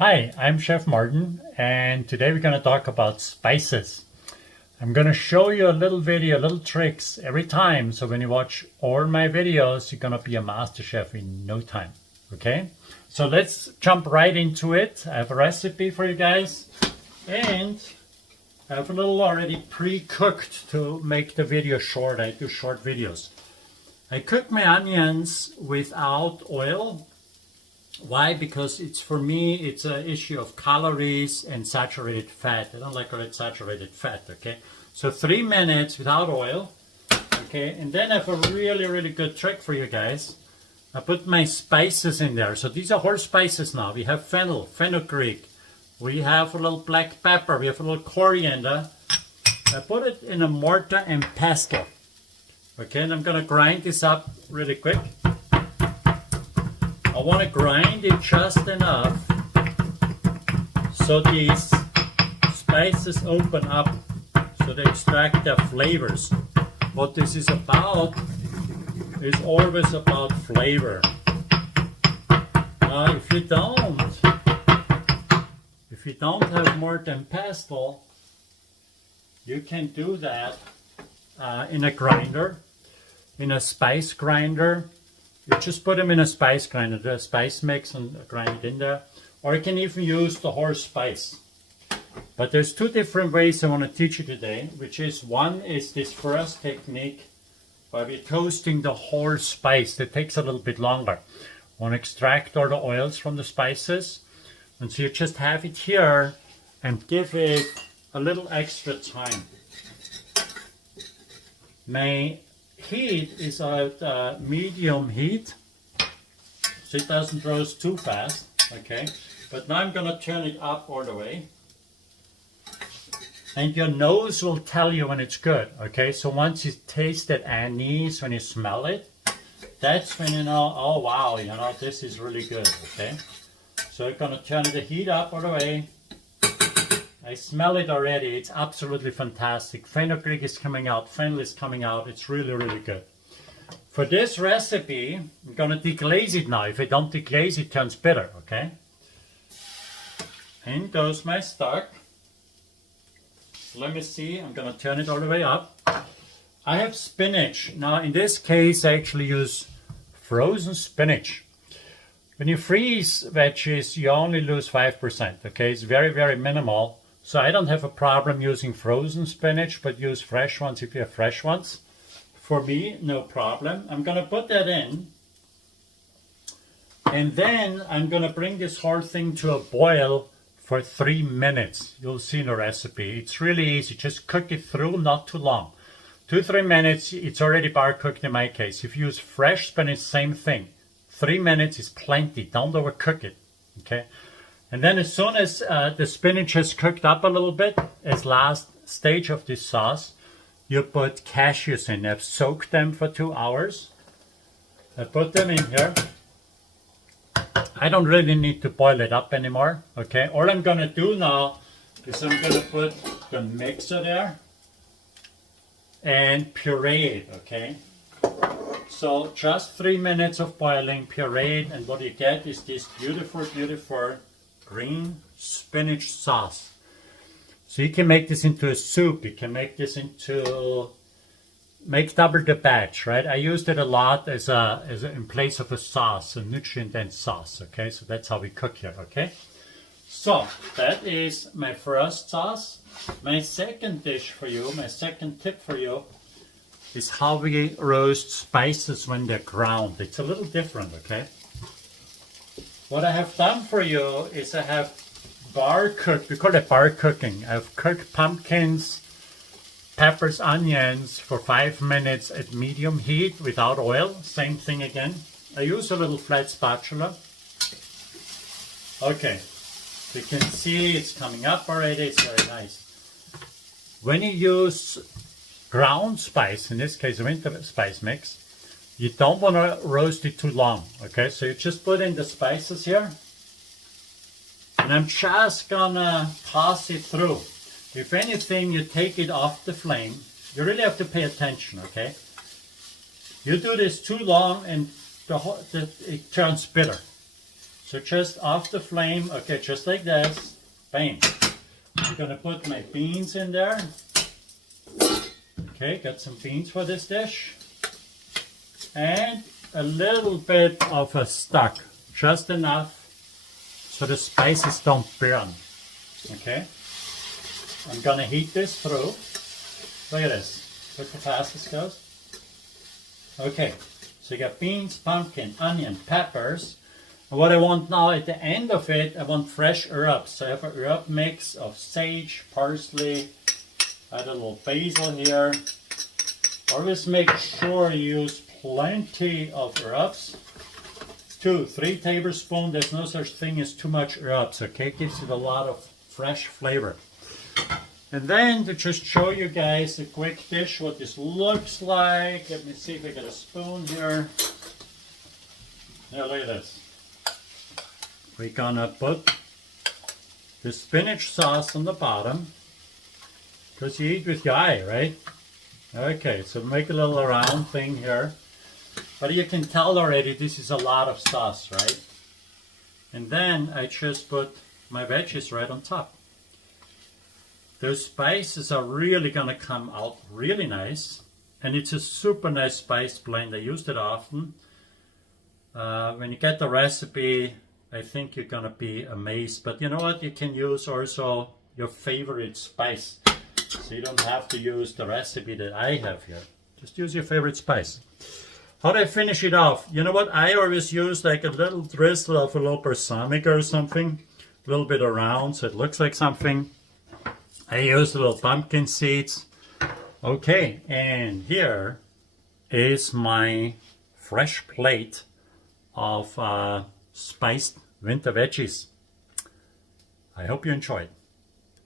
Hi, I'm Chef Martin, and today we're going to talk about spices. I'm going to show you a little video, little tricks every time, so when you watch all my videos, you're going to be a master chef in no time, okay? So let's jump right into it. I have a recipe for you guys, and I have a little already pre-cooked to make the video short. I do short videos. I cook my onions without oil. Why? Because for me, it's an issue of calories and saturated fat. I don't like all that saturated fat, okay? So 3 minutes without oil, okay? And then I have a really, really good trick for you guys. I put my spices in there. So these are whole spices now. We have fennel, fenugreek. We have a little black pepper. We have a little coriander. I put it in a mortar and pestle. Okay, and I'm gonna grind this up really quick. I want to grind it just enough so these spices open up, so they extract their flavors. What this is about is always about flavor. Now, if you don't have more than pestle, you can do that in a grinder, in a spice grinder. You just put them in a spice grinder, do a spice mix and grind it in there. Or you can even use the whole spice. But there's two different ways I want to teach you today, which is one is this first technique where we're toasting the whole spice. That takes a little bit longer. I want to extract all the oils from the spices. And so you just have it here and give it a little extra time. My heat is at medium heat, so it doesn't roast too fast, okay? But now I'm going to turn it up all the way. And your nose will tell you when it's good, okay? So once you taste that anise, when you smell it, that's when you know, oh wow, you know, this is really good, okay? So I'm going to turn the heat up all the way. I smell it already. It's absolutely fantastic. Fenugreek is coming out. Fennel is coming out. It's really, really good. For this recipe, I'm going to deglaze it now. If I don't deglaze, it turns bitter, okay? In goes my stock. Let me see. I'm going to turn it all the way up. I have spinach. Now, in this case, I actually use frozen spinach. When you freeze veggies, you only lose 5%, okay? It's very, very minimal. So I don't have a problem using frozen spinach, but use fresh ones if you have fresh ones. For me, no problem. I'm going to put that in. And then I'm going to bring this whole thing to a boil for 3 minutes. You'll see in the recipe. It's really easy. Just cook it through, not too long. 2-3 minutes, it's already bar cooked in my case. If you use fresh spinach, same thing. 3 minutes is plenty. Don't overcook it, okay? And then as soon as the spinach has cooked up a little bit, as last stage of this sauce, you put cashews in. I've soaked them for 2 hours. I put them in here. I don't really need to boil it up anymore, okay? All I'm going to do now is I'm going to put the mixer there and puree it, okay? So just 3 minutes of boiling, puree it, and what you get is this beautiful, beautiful green spinach sauce. So you can make this into a soup. You can make this into, make double the batch, right? I used it a lot as in place of a sauce, a nutrient-dense sauce, okay? So that's how we cook here, okay? So that is my first sauce. My second dish for you, my second tip for you, is how we roast spices when they're ground. It's a little different, okay? What I have done for you is I have bar cooked, we call it bar cooking. I've cooked pumpkins, peppers, onions for 5 minutes at medium heat without oil. Same thing again. I use a little flat spatula. Okay, so you can see it's coming up already. It's very nice. When you use ground spice, in this case a winter spice mix, you don't want to roast it too long, okay? So you just put in the spices here. And I'm just gonna toss it through. If anything, you take it off the flame. You really have to pay attention, okay? You do this too long and it turns bitter. So just off the flame, okay, just like this, bam. I'm gonna put my beans in there. Okay, got some beans for this dish. And a little bit of a stock, just enough so the spices don't burn. Okay, I'm gonna heat this through. Look at this, look how fast this goes. Okay, so you got beans, pumpkin, onion, peppers. And what I want now at the end of it, I want fresh herbs. So I have a herb mix of sage, parsley, add a little basil here. Always make sure you use plenty of herbs. 2-3 tablespoons. There's no such thing as too much herbs, okay? It gives it a lot of fresh flavor. And then to just show you guys a quick dish what this looks like. Let me see if I got a spoon here. Now look at this. We're gonna put the spinach sauce on the bottom because you eat with your eye, right? Okay, so make a little round thing here. But you can tell already this is a lot of sauce, right? And then I just put my veggies right on top. Those spices are really gonna come out really nice. And it's a super nice spice blend. I used it often. When you get the recipe, I think you're gonna be amazed. But you know what? You can use also your favorite spice. So you don't have to use the recipe that I have here. Just use your favorite spice. How do I finish it off? You know what? I always use like a little drizzle of a little balsamic or something. A little bit around so it looks like something. I use a little pumpkin seeds. Okay, and here is my fresh plate of spiced winter veggies. I hope you enjoyed.